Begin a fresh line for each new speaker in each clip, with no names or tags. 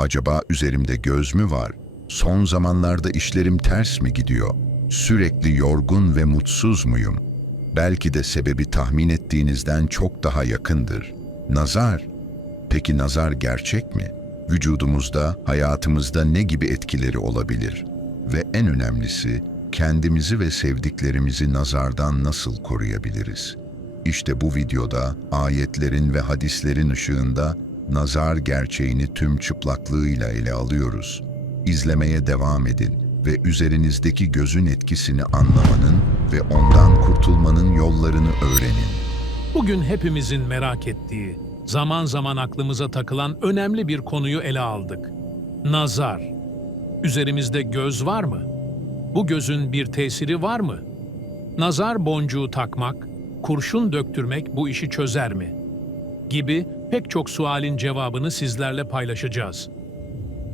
Acaba üzerimde göz mü var? Son zamanlarda işlerim ters mi gidiyor? Sürekli yorgun ve mutsuz muyum? Belki de sebebi tahmin ettiğinizden çok daha yakındır. Nazar. Peki nazar gerçek mi? Vücudumuzda, hayatımızda ne gibi etkileri olabilir? Ve en önemlisi, kendimizi ve sevdiklerimizi nazardan nasıl koruyabiliriz? İşte bu videoda ayetlerin ve hadislerin ışığında nazar gerçeğini tüm çıplaklığıyla ele alıyoruz. İzlemeye devam edin ve üzerinizdeki gözün etkisini anlamanın ve ondan kurtulmanın yollarını öğrenin.
Bugün hepimizin merak ettiği, zaman zaman aklımıza takılan önemli bir konuyu ele aldık. Nazar. Üzerimizde göz var mı? Bu gözün bir tesiri var mı? Nazar boncuğu takmak, kurşun döktürmek bu işi çözer mi? Gibi pek çok sualin cevabını sizlerle paylaşacağız.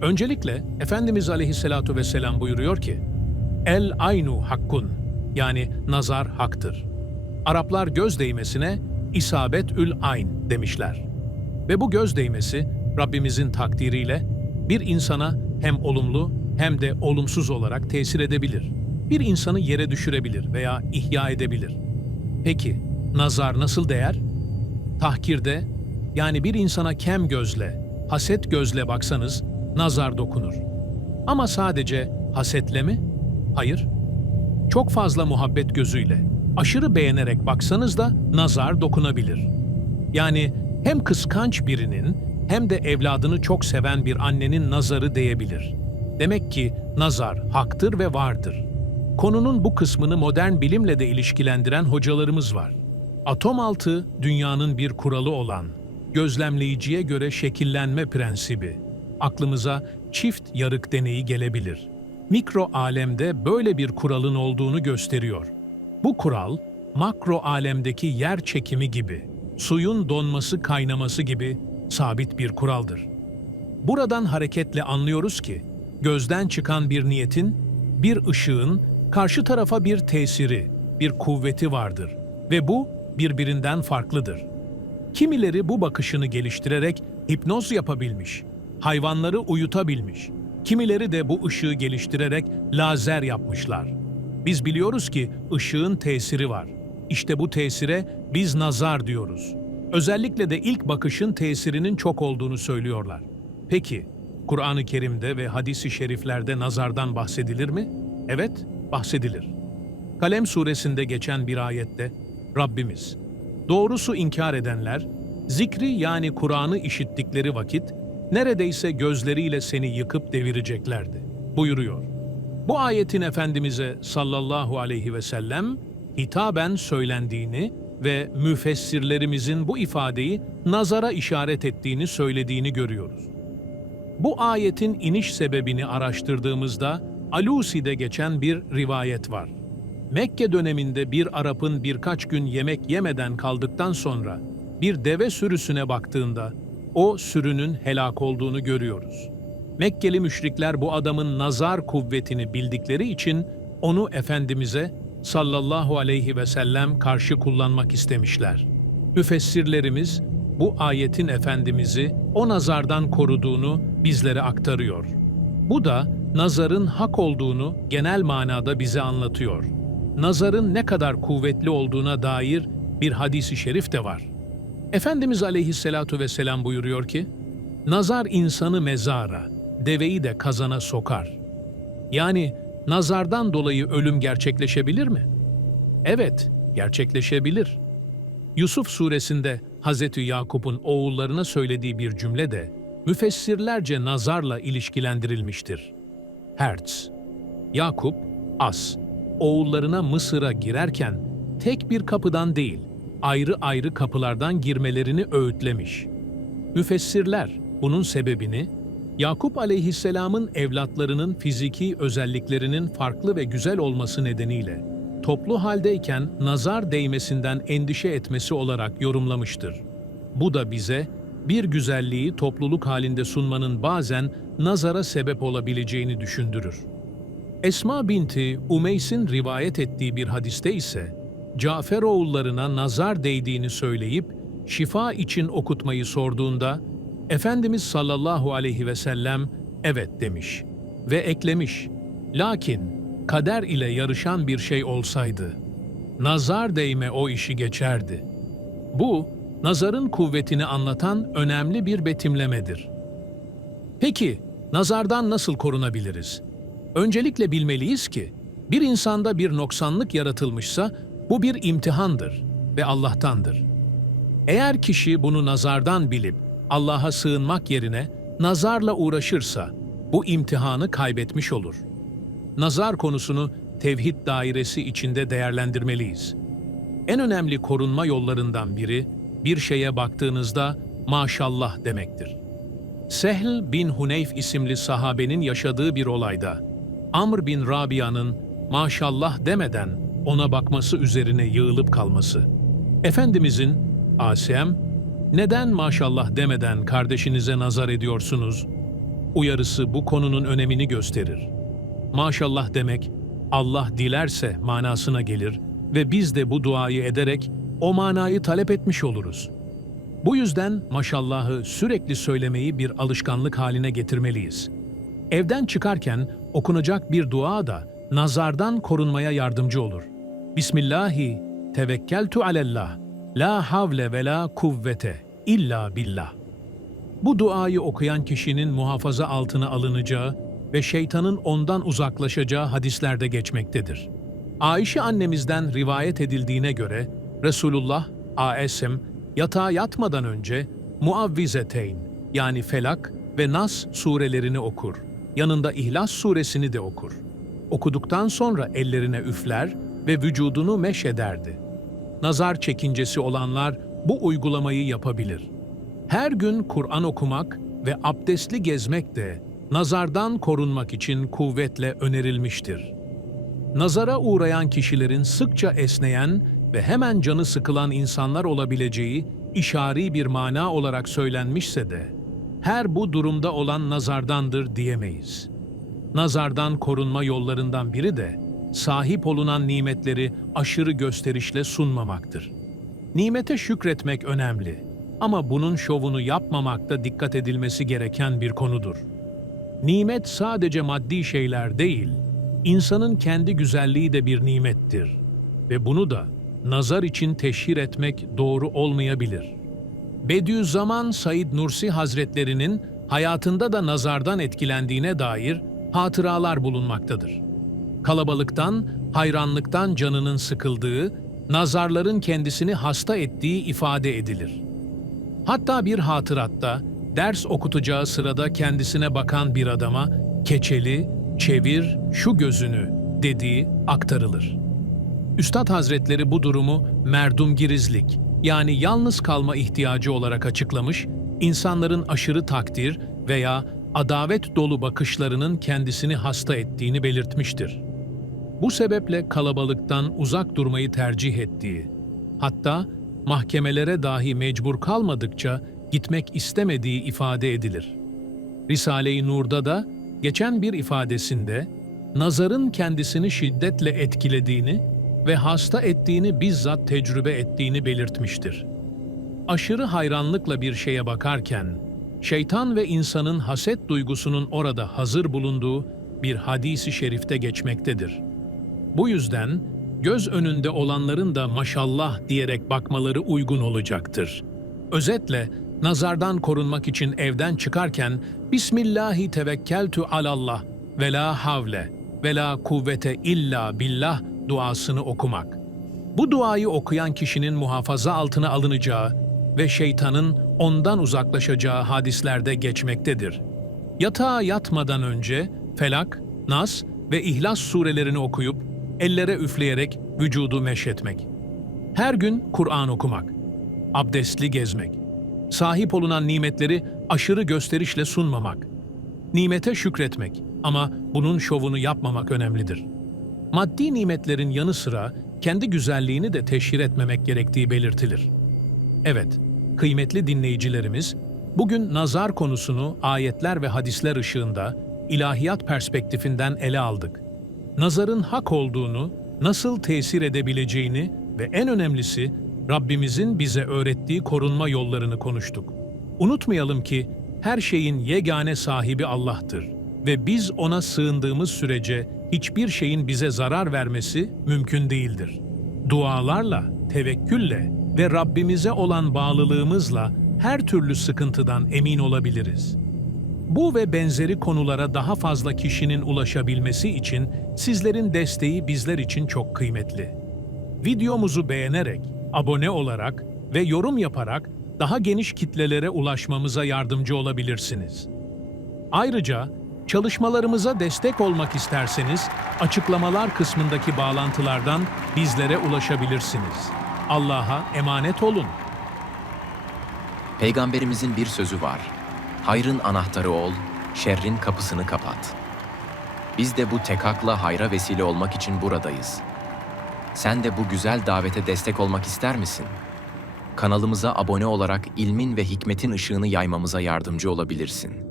Öncelikle Efendimiz Aleyhisselatu Vesselam buyuruyor ki, El aynu hakkun yani nazar haktır. Araplar göz değmesine isabetül ayn demişler. Ve bu göz değmesi Rabbimizin takdiriyle bir insana hem olumlu hem de olumsuz olarak tesir edebilir. Bir insanı yere düşürebilir veya ihya edebilir. Peki nazar nasıl değer? Tahkirde yani bir insana kem gözle, haset gözle baksanız nazar dokunur. Ama sadece hasetle mi? Hayır. Çok fazla muhabbet gözüyle, aşırı beğenerek baksanız da nazar dokunabilir. Yani hem kıskanç birinin hem de evladını çok seven bir annenin nazarı değebilir. Demek ki nazar haktır ve vardır. Konunun bu kısmını modern bilimle de ilişkilendiren hocalarımız var. Atom altı dünyanın bir kuralı olan gözlemleyiciye göre şekillenme prensibi. Aklımıza çift yarık deneyi gelebilir. Mikro alemde böyle bir kuralın olduğunu gösteriyor. Bu kural makro alemdeki yer çekimi gibi, suyun donması kaynaması gibi sabit bir kuraldır. Buradan hareketle anlıyoruz ki gözden çıkan bir niyetin, bir ışığın karşı tarafa bir tesiri, bir kuvveti vardır ve bu birbirinden farklıdır. Kimileri bu bakışını geliştirerek hipnoz yapabilmiş, hayvanları uyutabilmiş. Kimileri de bu ışığı geliştirerek lazer yapmışlar. Biz biliyoruz ki ışığın tesiri var. İşte bu tesire biz nazar diyoruz. Özellikle de ilk bakışın tesirinin çok olduğunu söylüyorlar. Peki, Kur'an-ı Kerim'de ve hadis-i şeriflerde nazardan bahsedilir mi? Evet, bahsedilir. Kalem suresinde geçen bir ayette Rabbimiz, doğrusu inkar edenler, zikri yani Kur'an'ı işittikleri vakit neredeyse gözleriyle seni yıkıp devireceklerdi buyuruyor. Bu ayetin Efendimiz'e sallallahu aleyhi ve sellem hitaben söylendiğini ve müfessirlerimizin bu ifadeyi nazara işaret ettiğini söylediğini görüyoruz. Bu ayetin iniş sebebini araştırdığımızda Alusi'de geçen bir rivayet var. Mekke döneminde bir Arap'ın birkaç gün yemek yemeden kaldıktan sonra bir deve sürüsüne baktığında o sürünün helak olduğunu görüyoruz. Mekkeli müşrikler bu adamın nazar kuvvetini bildikleri için onu Efendimiz'e sallallahu aleyhi ve sellem karşı kullanmak istemişler. Müfessirlerimiz bu ayetin Efendimiz'i o nazardan koruduğunu bizlere aktarıyor. Bu da nazarın hak olduğunu genel manada bize anlatıyor. Nazarın ne kadar kuvvetli olduğuna dair bir hadisi şerif de var. Efendimiz aleyhisselatu vesselam buyuruyor ki, Nazar insanı mezara, deveyi de kazana sokar. Yani nazardan dolayı ölüm gerçekleşebilir mi? Evet, gerçekleşebilir. Yusuf suresinde Hazreti Yakup'un oğullarına söylediği bir cümle de müfessirlerce nazarla ilişkilendirilmiştir. Hertz, Yakup, As, oğullarına Mısır'a girerken tek bir kapıdan değil, ayrı ayrı kapılardan girmelerini öğütlemiş. Müfessirler bunun sebebini Yakup aleyhisselamın evlatlarının fiziki özelliklerinin farklı ve güzel olması nedeniyle toplu haldeyken nazar değmesinden endişe etmesi olarak yorumlamıştır. Bu da bize bir güzelliği topluluk halinde sunmanın bazen nazara sebep olabileceğini düşündürür. Esma binti Umeys'in rivayet ettiği bir hadiste ise Caferoğullarına nazar değdiğini söyleyip şifa için okutmayı sorduğunda Efendimiz sallallahu aleyhi ve sellem evet demiş ve eklemiş. Lakin kader ile yarışan bir şey olsaydı, nazar değme o işi geçerdi. Bu, nazarın kuvvetini anlatan önemli bir betimlemedir. Peki, nazardan nasıl korunabiliriz? Öncelikle bilmeliyiz ki, bir insanda bir noksanlık yaratılmışsa bu bir imtihandır ve Allah'tandır. Eğer kişi bunu nazardan bilip Allah'a sığınmak yerine nazarla uğraşırsa bu imtihanı kaybetmiş olur. Nazar konusunu tevhid dairesi içinde değerlendirmeliyiz. En önemli korunma yollarından biri bir şeye baktığınızda maşallah demektir. Sehl bin Huneyf isimli sahabenin yaşadığı bir olayda Amr bin Rabia'nın maşallah demeden ona bakması üzerine yığılıp kalması. Efendimizin Asem, neden maşallah demeden kardeşinize nazar ediyorsunuz? Uyarısı bu konunun önemini gösterir. Maşallah demek Allah dilerse manasına gelir ve biz de bu duayı ederek o manayı talep etmiş oluruz. Bu yüzden maşallahı sürekli söylemeyi bir alışkanlık haline getirmeliyiz. Evden çıkarken okunacak bir dua da nazardan korunmaya yardımcı olur. Bismillahi tevekkeltu alellah la havle ve la kuvvete illa billah. Bu duayı okuyan kişinin muhafaza altına alınacağı ve şeytanın ondan uzaklaşacağı hadislerde geçmektedir. Ayşe annemizden rivayet edildiğine göre Resulullah ASM yatağa yatmadan önce Muavvizeteyn yani Felak ve Nas surelerini okur. Yanında İhlas suresini de okur. Okuduktan sonra ellerine üfler ve vücudunu meşederdi. Nazar çekincesi olanlar bu uygulamayı yapabilir. Her gün Kur'an okumak ve abdestli gezmek de nazardan korunmak için kuvvetle önerilmiştir. Nazara uğrayan kişilerin sıkça esneyen ve hemen canı sıkılan insanlar olabileceği işari bir mana olarak söylenmişse de, her bu durumda olan nazardandır diyemeyiz. Nazardan korunma yollarından biri de, sahip olunan nimetleri aşırı gösterişle sunmamaktır. Nimete şükretmek önemli ama bunun şovunu yapmamak da dikkat edilmesi gereken bir konudur. Nimet sadece maddi şeyler değil, insanın kendi güzelliği de bir nimettir ve bunu da nazar için teşhir etmek doğru olmayabilir. Bediüzzaman Said Nursi Hazretlerinin hayatında da nazardan etkilendiğine dair hatıralar bulunmaktadır. Kalabalıktan, hayranlıktan canının sıkıldığı, nazarların kendisini hasta ettiği ifade edilir. Hatta bir hatıratta ders okutacağı sırada kendisine bakan bir adama keçeli, çevir şu gözünü dediği aktarılır. Üstad Hazretleri bu durumu merdumgirizlik yani yalnız kalma ihtiyacı olarak açıklamış, insanların aşırı takdir veya adavet dolu bakışlarının kendisini hasta ettiğini belirtmiştir. Bu sebeple kalabalıktan uzak durmayı tercih ettiği, hatta mahkemelere dahi mecbur kalmadıkça gitmek istemediği ifade edilir. Risale-i Nur'da da geçen bir ifadesinde nazarın kendisini şiddetle etkilediğini ve hasta ettiğini bizzat tecrübe ettiğini belirtmiştir. Aşırı hayranlıkla bir şeye bakarken, şeytan ve insanın haset duygusunun orada hazır bulunduğu bir hadisi şerifte geçmektedir. Bu yüzden göz önünde olanların da maşallah diyerek bakmaları uygun olacaktır. Özetle nazardan korunmak için evden çıkarken Bismillahi tevekkeltu alallah ve la havle ve la kuvvete illa billah duasını okumak. Bu duayı okuyan kişinin muhafaza altına alınacağı ve şeytanın ondan uzaklaşacağı hadislerde geçmektedir. Yatağa yatmadan önce Felak, Nas ve İhlas surelerini okuyup ellere üfleyerek vücudu meşetmek. Her gün Kur'an okumak. Abdestli gezmek. Sahip olunan nimetleri aşırı gösterişle sunmamak. Nimete şükretmek ama bunun şovunu yapmamak önemlidir. Maddi nimetlerin yanı sıra kendi güzelliğini de teşhir etmemek gerektiği belirtilir. Evet, kıymetli dinleyicilerimiz, bugün nazar konusunu ayetler ve hadisler ışığında ilahiyat perspektifinden ele aldık. Nazarın hak olduğunu, nasıl tesir edebileceğini ve en önemlisi Rabbimizin bize öğrettiği korunma yollarını konuştuk. Unutmayalım ki her şeyin yegane sahibi Allah'tır ve biz ona sığındığımız sürece hiçbir şeyin bize zarar vermesi mümkün değildir. Dualarla, tevekkülle ve Rabbimize olan bağlılığımızla her türlü sıkıntıdan emin olabiliriz. Bu ve benzeri konulara daha fazla kişinin ulaşabilmesi için sizlerin desteği bizler için çok kıymetli. Videomuzu beğenerek, abone olarak ve yorum yaparak daha geniş kitlelere ulaşmamıza yardımcı olabilirsiniz. Ayrıca çalışmalarımıza destek olmak isterseniz açıklamalar kısmındaki bağlantılardan bizlere ulaşabilirsiniz. Allah'a emanet olun.
Peygamberimizin bir sözü var. Hayrın anahtarı ol, şerrin kapısını kapat. Biz de bu tekakla hayra vesile olmak için buradayız. Sen de bu güzel davete destek olmak ister misin? Kanalımıza abone olarak ilmin ve hikmetin ışığını yaymamıza yardımcı olabilirsin.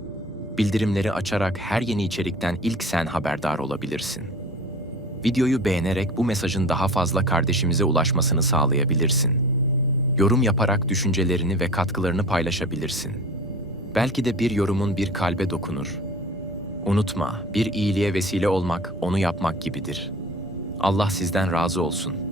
Bildirimleri açarak her yeni içerikten ilk sen haberdar olabilirsin. Videoyu beğenerek bu mesajın daha fazla kardeşimize ulaşmasını sağlayabilirsin. Yorum yaparak düşüncelerini ve katkılarını paylaşabilirsin. Belki de bir yorumun bir kalbe dokunur. Unutma, bir iyiliğe vesile olmak, onu yapmak gibidir. Allah sizden razı olsun.